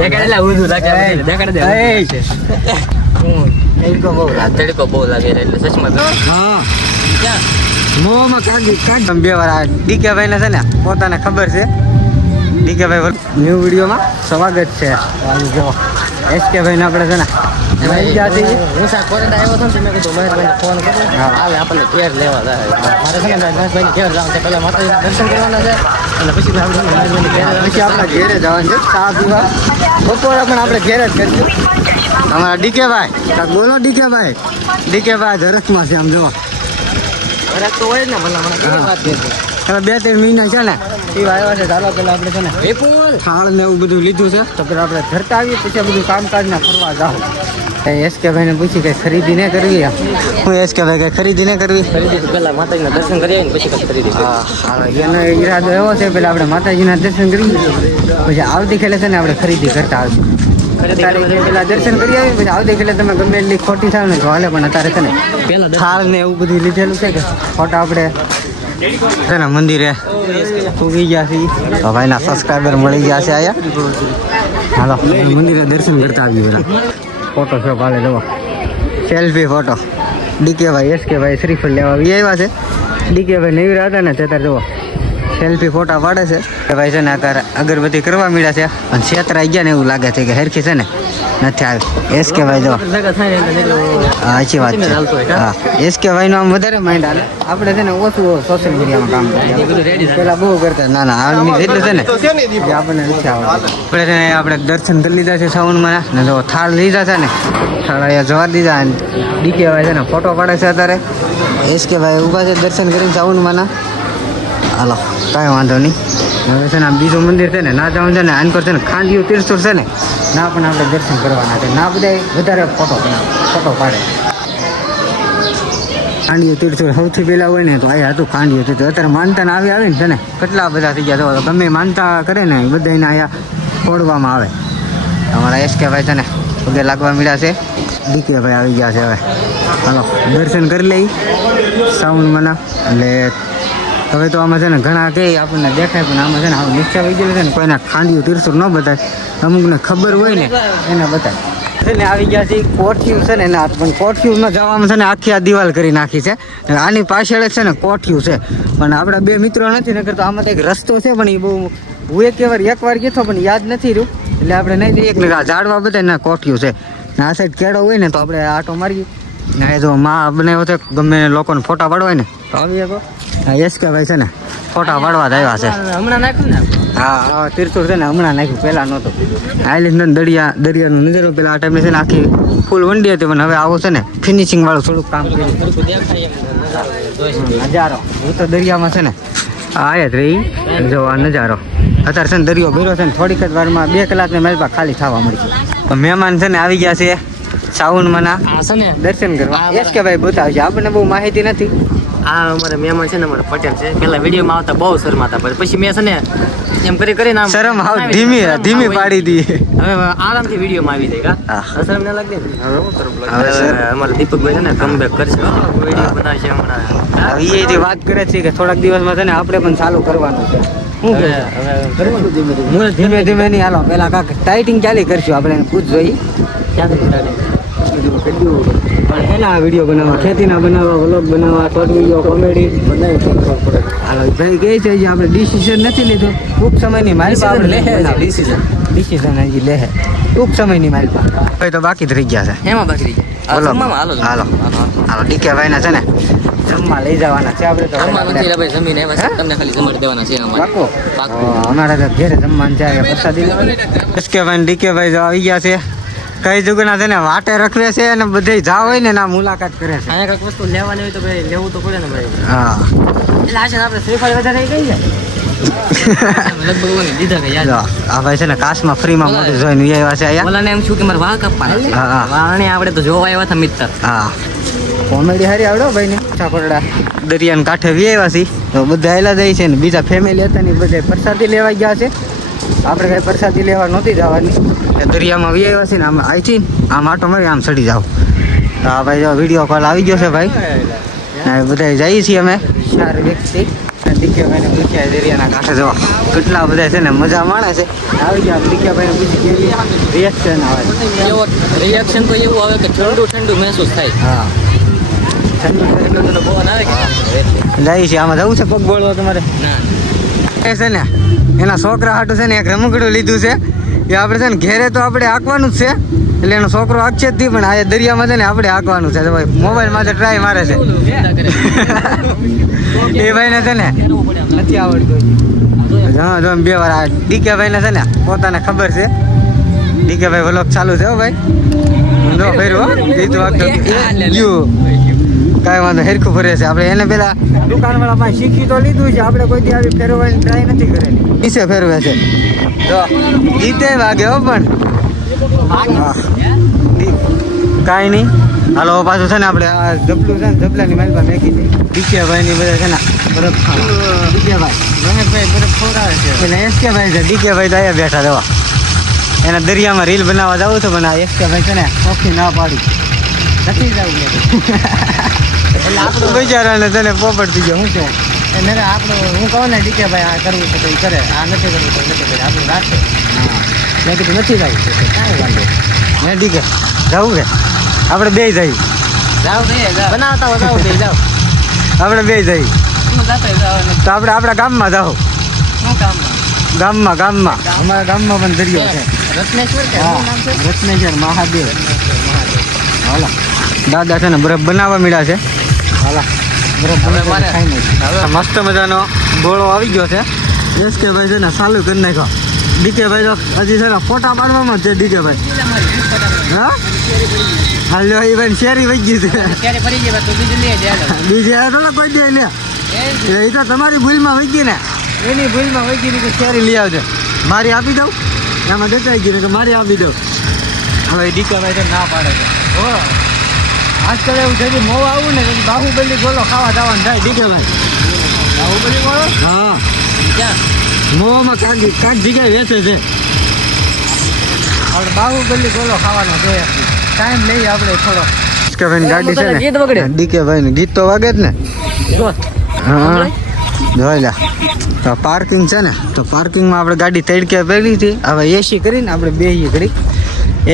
દેખાડેલા ઉધું લાગે દેખાડે દે તડકો બહુ લાગે એટલે ચશ્મા હા મોમાં કાઢી બે વાર ડીકે ભાઈ ને છે ને પોતાને ખબર છે ડીકે ભાઈ ન્યૂ વિડીયોમાં સ્વાગત છે જો એસકે ભાઈ ને આપણે છે ને હું સા કોરેન્ડા આવ્યો હતો ને મેં કીધું મહેશભાઈને ફોન કર્યો હાલે આપણને કેર લેવા જાય મારે છે ને મહેશભાઈને કેર જવાનું છે પહેલાં માતાજીના દર્શન કરવાના છે અને પછી આપણે ઘેરે જવાનું છે ચા પીવા બપોરે પણ આપણે ઘેરે જ કરીશું અમારા ડીકે ભાઈ બોલો ડીકે ભાઈ ધરસમાં છે આમ જોવા તો હોય ને ભલા મને કેવી વાત છે હવે 2-3 મહિના છે ને એ આવ્યા છે ચાલો પેલા આપણે છે ને થાળ ને એવું બધું લીધું છે તો પેલા આપણે ઘરતા આવીએ પછી બધું કામકાજ ને ફરવા જાઓ એસકે ભાઈ ને પૂછી કઈ ખરીદી ને કરવી હું એસકે ભાઈ કઈ ખરીદી ને કરવી ખરીદી પેલા માતાજીના દર્શન કરી આવીને પછી કઈ ખરીદી એનો ઈરાદો એવો છે પેલા આપણે માતાજીના દર્શન કરીએ પછી આવતી ખેલે છે ને આપણે ખરીદી કરતા આવીએ પેલા દર્શન કરી આવી પછી આવતી ખેલે તમે ગમે એટલી ખોટી થાય ને તો હાલે પણ અત્યારે છે ને થાળ ને એવું બધું લીધેલું છે કે ખોટા આપણે છે ને મંદિરે ઉગી ગયા છે તો ભાઈના સબસ્ક્રાઈબર મળી ગયા છે આયા હાલો મંદિરે દર્શન કરતા આવીએ પેલા ફોટો શોપ હાલે જવો સેલ્ફી ફોટો ડીકે ભાઈ એસકે ભાઈ શ્રીફળ લેવા આવ્યા છે ડીકે ભાઈ નવીરા હતા ને ત્યારે જુઓ સેલ્ફી ફોટા પાડે છે કે ભાઈ છે ને અત્યારે અગરબત્તી કરવા મળ્યા છે અને છેતરાઈ ગયા ને એવું લાગે છે કે હેરખી છે ને નથી આવી એસકે ભાઈ જો સાચી વાત છે હા એસકે ભાઈ નો આમ વધારે માઇન્ડ હાલે આપણે છે ને ઓછું સોશિયલ મીડિયામાં કામ કરીએ પેલા બહુ કરતા ના આર્મી જેટલું છે ને આપણને નથી આવડતું આપણે છે ને આપણે દર્શન કરી લીધા છે સાવનમાં ને જો થાળ લીધા છે ને થાળ અહીંયા જવા દીધા ડીકે ભાઈ છે ને ફોટો પાડે છે અત્યારે એસકે ભાઈ ઊભા છે દર્શન કરીને સાવનમાં હાલો કાંઈ વાંધો નહીં હવે છે ને આમ બીજું મંદિર છે ને ના જવાનું છે ને આનકોર છે ને ખાંડિયું તીર્થુર છે ને ના પણ આપણે દર્શન કરવાના છે ના બધા વધારે ફોટો પાડે ખાંડિયું તીર્થુર સૌથી પહેલાં હોય ને તો આ હતું ખાંડિયું તીર્થુર અત્યારે માનતા આવી આવે ને છે ને કેટલા બધા થઈ ગયા તો ગમે માનતા કરે ને એ બધાને અહીંયા છોડવામાં આવે અમારા એસકે ભાઈ છે ને પગે લાગવા મળ્યા છે ડીકે ભાઈ આવી ગયા છે હવે હાલો દર્શન કરી લઈ સાવનમાં એટલે હવે તો આમાં છે ને ઘણા કહે આપણને દેખાય પણ આમાં છે ને આવું નીચે વહી ગયેલું છે ને કોઈને ખાંડિયું તીર્થુર ન બતાય અમુકને ખબર હોય ને એને બતાય છે ને આવી ગયા છે કોઠિયું છે ને ના પણ કોઠિયુંમાં જવામાં છે ને આખી આ દિવાલ કરી નાખી છે આની પાછળ જ છે ને કોઠિયું છે પણ આપણા બે મિત્રો નથી નકર તો આમાં તો એક રસ્તો છે પણ એ બહુ હું એક વાર કીધો પણ યાદ નથી રહ્યું એટલે આપણે નહીં દઈએ કે ઝાડવા બધા ના કોઠિયું છે ને આ સાઈડ કેળો હોય ને તો આપણે આટો મારીએ ને એ જો માં બનાવ્યો છે ગમે લોકોને ફોટા પાડવા હોય ને તો આવી શકો એસકે ભાઈ છે ને ફોટા પાડવા જ આવ્યા છે હમણાં નાખ્યું ને હા તીર્થુર છે ને હમણાં નાખ્યું પહેલાં નહોતું આઈલેન્ડ દરિયાનો નજારો પેલા આ ટાઈમે છે ને આખી ફૂલ વંડી હતી પણ હવે આવું છે ને ફિનિશિંગ વાળું થોડુંક કામ કર્યું નજારો હું તો દરિયામાં છે ને આયા જ રહી જો આ નજારો અત્યારે છે ને દરિયો ભર્યો છે ને થોડીક જ વારમાં 2 કલાકની મહેલમાં ખાલી થવા મળી છે મહેમાન છે ને આવી ગયા છે સાવનમાં દર્શન કરવા એસકે ભાઈ બતાવશે આપણને બહુ માહિતી નથી આ અમારે મહેમાન છે ને અમારા પટેલ છે પેલા વિડીયોમાં આવતા બહુ શરમાતા પછી મેં છે ને એમ કરીને શરમ હાવ ધીમી પાડી દી હવે આરામથી વિડીયોમાં આવી જાય કા શરમ ના લાગે હવે અમારા દીપકભાઈ છે ને કમબેક કરશે વિડીયો બનાવશે હમણાં એ વાત કરે છે કે થોડાક દિવસમાં છે ને આપણે પણ ચાલુ કરવાનું છે ધીમે ધીમે નહીં હાલો પેલા કાંક ટાઈટિંગ ચાલી કરશું આપણે પૂછજો પણ એના વિડીયો બનાવવા ખેતીના બનાવવા વ્લોગ બનાવવા શોર્ટ વિડીયો કોમેડી હાલો ભાઈ કહે છે જે આપણે ડિસિઝન નથી લીધું ટૂંક સમયની માલપા આપણે લે ડિસિઝન હજી લે ટૂંક સમયની માલપા ભાઈ તો બાકી જ રહી ગયા છે એમાં બાકી રહી ગયા હાલો ડીકે ભાઈ ના છે ને જમવા લઈ જવાના છે આપણે તો જમીન તમને ખાલી જમાડી દેવાના છે અમારે તો ઘેરે જમવાનું છે પ્રસાદી એસકે ભાઈ ડીકે ભાઈ જો આવી ગયા છે કઈ જગ્યા છે ને વાટે રખવે છે અને બધે જાવ હોય ને ના મુલાકાત કરે છે અહીંયા કઈક વસ્તુ લેવાની હોય તો ભાઈ લેવું તો પડે ને ભાઈ હા એટલે આ છે આપણે શ્રીફળ વધારે થઈ ગઈ છે લગભગ દીધા કે યાદ આ ભાઈ છે ને કાશમાં ફ્રીમાં મોટી જોઈને આવ્યા છે અહીંયા ઓલાને એમ શું કે મારે વાહ કાપવાના વાહણે આપણે તો જોવા આવ્યા હતા મિત્ર હા કોમેડી હારી આવડો ભાઈ ને છાપરડા દરિયાના કાંઠે વી આવ્યા છે તો બધા આયલા જાય છે ને બીજા ફેમિલી હતા ને બધા પ્રસાદી લેવા ગયા છે આપણે કઈ પ્રસાદી લેવા નહોતી જવાની દરિયામાં વી આવ્યા છે ને આમ અહીંથી આમ આટો મારી આમ ચડી જાવ હા ભાઈ જો વિડીયો કોલ આવી ગયો છે ભાઈ બધા જઈએ છીએ અમે 4 વ્યક્તિ ડીકેભાઈને પૂછ્યા દરિયાના કાંઠે જવા કેટલા બધા છે ને મજા માણે છે આવી ગયા ડીકેભાઈને પૂછી કેવી રિએક્શન આવે એવો રિએક્શન તો એવું આવે કે ઠંડુ ઠંડુ મહેસૂસ થાય. હા એટલો બધો પવન આવે કે જાય છે આમાં જવું છે પગ બોળવો તમારે ના એ છે ને એના છોકરા હાટું છે ને એક રમકડું લીધું છે એ આપણે છે ને ઘેરે તો આપણે હાંકવાનું જ છે એટલે એનો છોકરો હાંકશે જ નહીં પણ આ દરિયામાં છે ને આપણે હાંકવાનું છે ભાઈ મોબાઈલમાં તો ટ્રાય મારે છે એ ભાઈને છે ને નથી આવડતું હા જો બે વાર આ ડીકે ભાઈને છે ને પોતાને ખબર છે ડીકે ભાઈ વ્લોગ ચાલુ છે હો ભાઈ જો ફેરવો ગીત વાગતો ગયું કાંઈ વાંધો હેરખું ફરે છે આપણે એને પેલા દુકાનવાળા પાસે શીખી તો લીધું છે આપણે કોઈ દી આવી ફેરવવાની ટ્રાય નથી કરેલી કિસે ફેરવે છે તો ગીતે વાગે હો પણ કાંઈ નહીં હાલો પાછું છે ને આપણે આ જબલું છે ને જબલાની માલમાં મેકી દઈએ ડીકેભાઈની બધા છે ને બરફ ડીકેભાઈ રમેશભાઈ બરફ ખવડાવે છે એટલે એસકેભાઈ છે ડીકેભાઈ તો અહીંયા બેઠા રહેવા એના દરિયામાં રીલ બનાવવા જવું છે પણ આ એસકેભાઈ છે ને ચોખ્ખી ના પાડી નથી જવું એટલે આપણું બિચારાને છે ને પોપટ થઈ ગયો શું કહું આપણું હું કહું ને ડીકેભાઈ આ કરવું છે તો એ કરે આ નથી કરવું તો નથી કરે આપણું રાખે મેં કીધું નથી જવું કાંઈ વાંધો મેં ડીકે જવું કે આપણે બે જઈએ બનાવતા હો જાવ જાવ આપણે બે જઈએ તો આપણે આપણા ગામમાં જાઓ ગામમાં અમારા ગામમાં પણ દરિયો છે રત્નેશ્વર કે શું નામ છે? રત્નેશ્વર મહાદેવ હાલા દાદા છે ને બરફ બનાવવા મળ્યા છે હાલા બરફ મારે- મસ્ત મજાનો ગોળો આવી ગયો છે એસકે ભાઈ છે ને ચાલુ કરી નાખ્યો ડીકે ભાઈ તો હજી છે ને ફોટા પાડવામાં જ છે ડીકે ભાઈ હા હાલો એ ભાઈ શેરી વહી ગઈ છે ક્યારે ફરી જાય તો બીજું લઈ જાય બીજે આ થોડા કોઈ દે લે એ તો તમારી ભૂલમાં વહી ગઈ ને એની ભૂલમાં વહી ગઈ કે શેરી લઈ આવજો મારી આપી દઉં એમાં દેખાઈ ગઈ ને કે મારી આપી દઉં હવે ડીકે ભાઈ તો ના પાડે છે હો આજકાલ એવું છે કે મોવા આવું ને પછી બાહુબલી ગોલો ખાવા જવાનું થાય ડીકે ભાઈ બાહુબલી ગોળો હા ક્યાં મોવામાં કાંક જગ્યાએ વેચે છે આપણે બાહુબલી ગોલો ખાવાનો છે ટાઈમ લઈએ આપણે થોડો ડીકે ભાઈ ગાડી છે ગીત વગડે. ને ડીકે ભાઈ નું ગીત તો વાગે જ ને હા જોઈ લે તો પાર્કિંગ છે ને તો પાર્કિંગમાં આપણે ગાડી તડકે પહેરી હતી હવે એસી કરીને આપણે બેહીએ કરી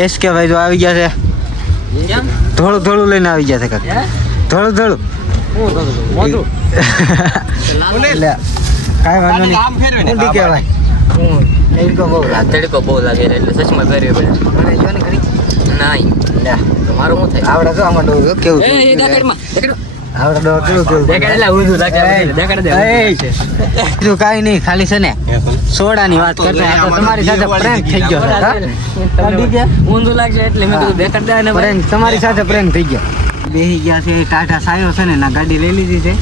એસ કે ભાઈ તો આવી ગયા છે કેમ થોડું લઈને આવી ગયા છે કાંક થોડું મોટું એટલે કાંઈ વાંધો નહીં હું ડીકે ભાઈ તડકો બહુ લાગે તડકો બહુ લાગે એટલે સચમાં પહેરવી પડે મને જો ને ખરી નહીં લે તો મારું શું થાય આવડે જો આમાં ડોર કેવું એ દેખાડમાં દેખાડ આવડે ડોર કેવું દેખાડ એટલે ઊંધું લાગે દેખાડ દે બીજું કાંઈ નહીં ખાલી છે ને સોડાની વાત કરતા આ તો તમારી સાથે પ્રેન્ક થઈ ગયો છે, હા? ઊંધું લાગશે એટલે મેં કીધું દેખાડ દે ને પ્રેન્ક તમારી સાથે પ્રેન્ક થઈ ગયો બેસી ગયા છે ટાટા સાયો છે ને ના ગાડી લઈ લીધી છે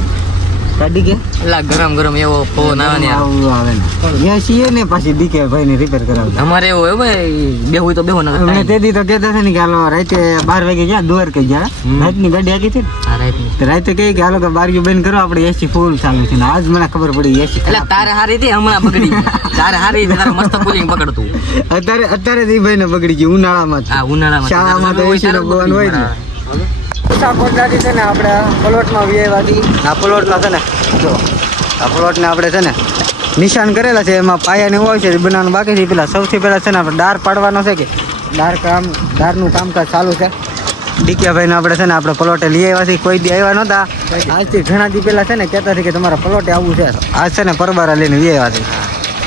ગાડી કે લા ગરમ ગરમ એવો પવન આવે ને આવું આવે ને ત્યાં છીએ ને પાછી ડીકે ભાઈ ને રિપેર કરાવતા અમારે એવું હોય ભાઈ બેહું તો બેહું અમને ના તેથી તો કહેતા છે ને કે હાલો રાતે 12 વાગે ગયા દોર કઈ ગયા રાતની ગાડી આખી છે ને આ રાતની તો રાતે કહી કે હાલો કે બારીઓ બંધ કરો આપણે એસી ફૂલ ચાલુ છે ને આજ મને ખબર પડી એસી એટલે તારે હારી હતી હમણાં બગડી ગઈ. તારે હારી હતી, તારે મસ્ત કુલિંગ પકડતું અત્યારે જ ઈ ભાઈ ને બગડી ગઈ ઉનાળામાં જ. આ ઉનાળામાં શાળામાં તો એસી નો પવન હોય જ ને. કોટાથી છે ને આપણે પ્લોટમાં વ્યવાથી આ પ્લોટમાં છે ને જો આ પ્લોટને આપણે છે ને નિશાન કરેલા છે એમાં પાયાને હોય છે એ બનાવવાનું બાકી છે પેલા સૌથી પહેલાં છે ને આપણે દાર પાડવાનો છે કે દારનું કામકાજ ચાલુ છે ડીકેભાઈને આપણે છે ને આપણે પ્લોટે લઈ આવ્યા છીએ કોઈ દી આવ્યા નહોતા આજથી ઘણા દી પહેલાં છે ને કહેતા હતા કે તમારા પ્લોટે આવવું છે આજ છે ને પરબારા લઈને લઈ આવ્યા છે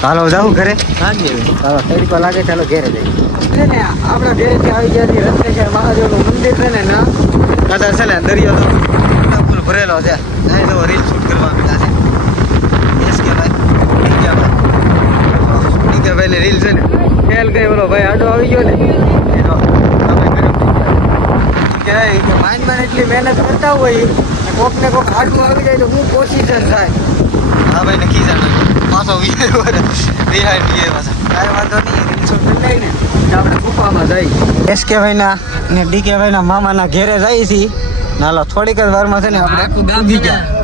ચાલો જાઉં ઘરે ચાલો તડકો લાગે ચાલો ઘેરે જઈએ છે ને આપણા ઘરેથી આવી ગયા છીએ રત્નેશ્વર મહાદેવનું મંદિર છે ને ના કદાચ છે ને દરિયો તો ફૂલ ભરેલો છે અહીં તો રીલ શૂટ કરવા મળ્યા છે એસકે ભાઈ ડીકેભાઈ ને રીલ છે ને ખેલ ગઈ બોલો ભાઈ આડો આવી ગયો ને એનો તમે ગરમ થઈ ગયા કે માઇન્ડમાં એટલી મહેનત કરતા હોય કોક ને કોક આડું આવી જાય તો હું કોશિશ જ થાય હા ભાઈ ને ખીજાણ પાછો રિહાઈ કાંઈ વાંધો નહીં રીલ શૂટ કરી લઈને આપણે ગુફામાં જઈ એસકે ભાઈના ને ડીકે ભાઈના મામાના ઘેરે જઈએ છીએ નાલો થોડીક જ વારમાં છે ને આપણે આખું ગામ ઉગી ગયા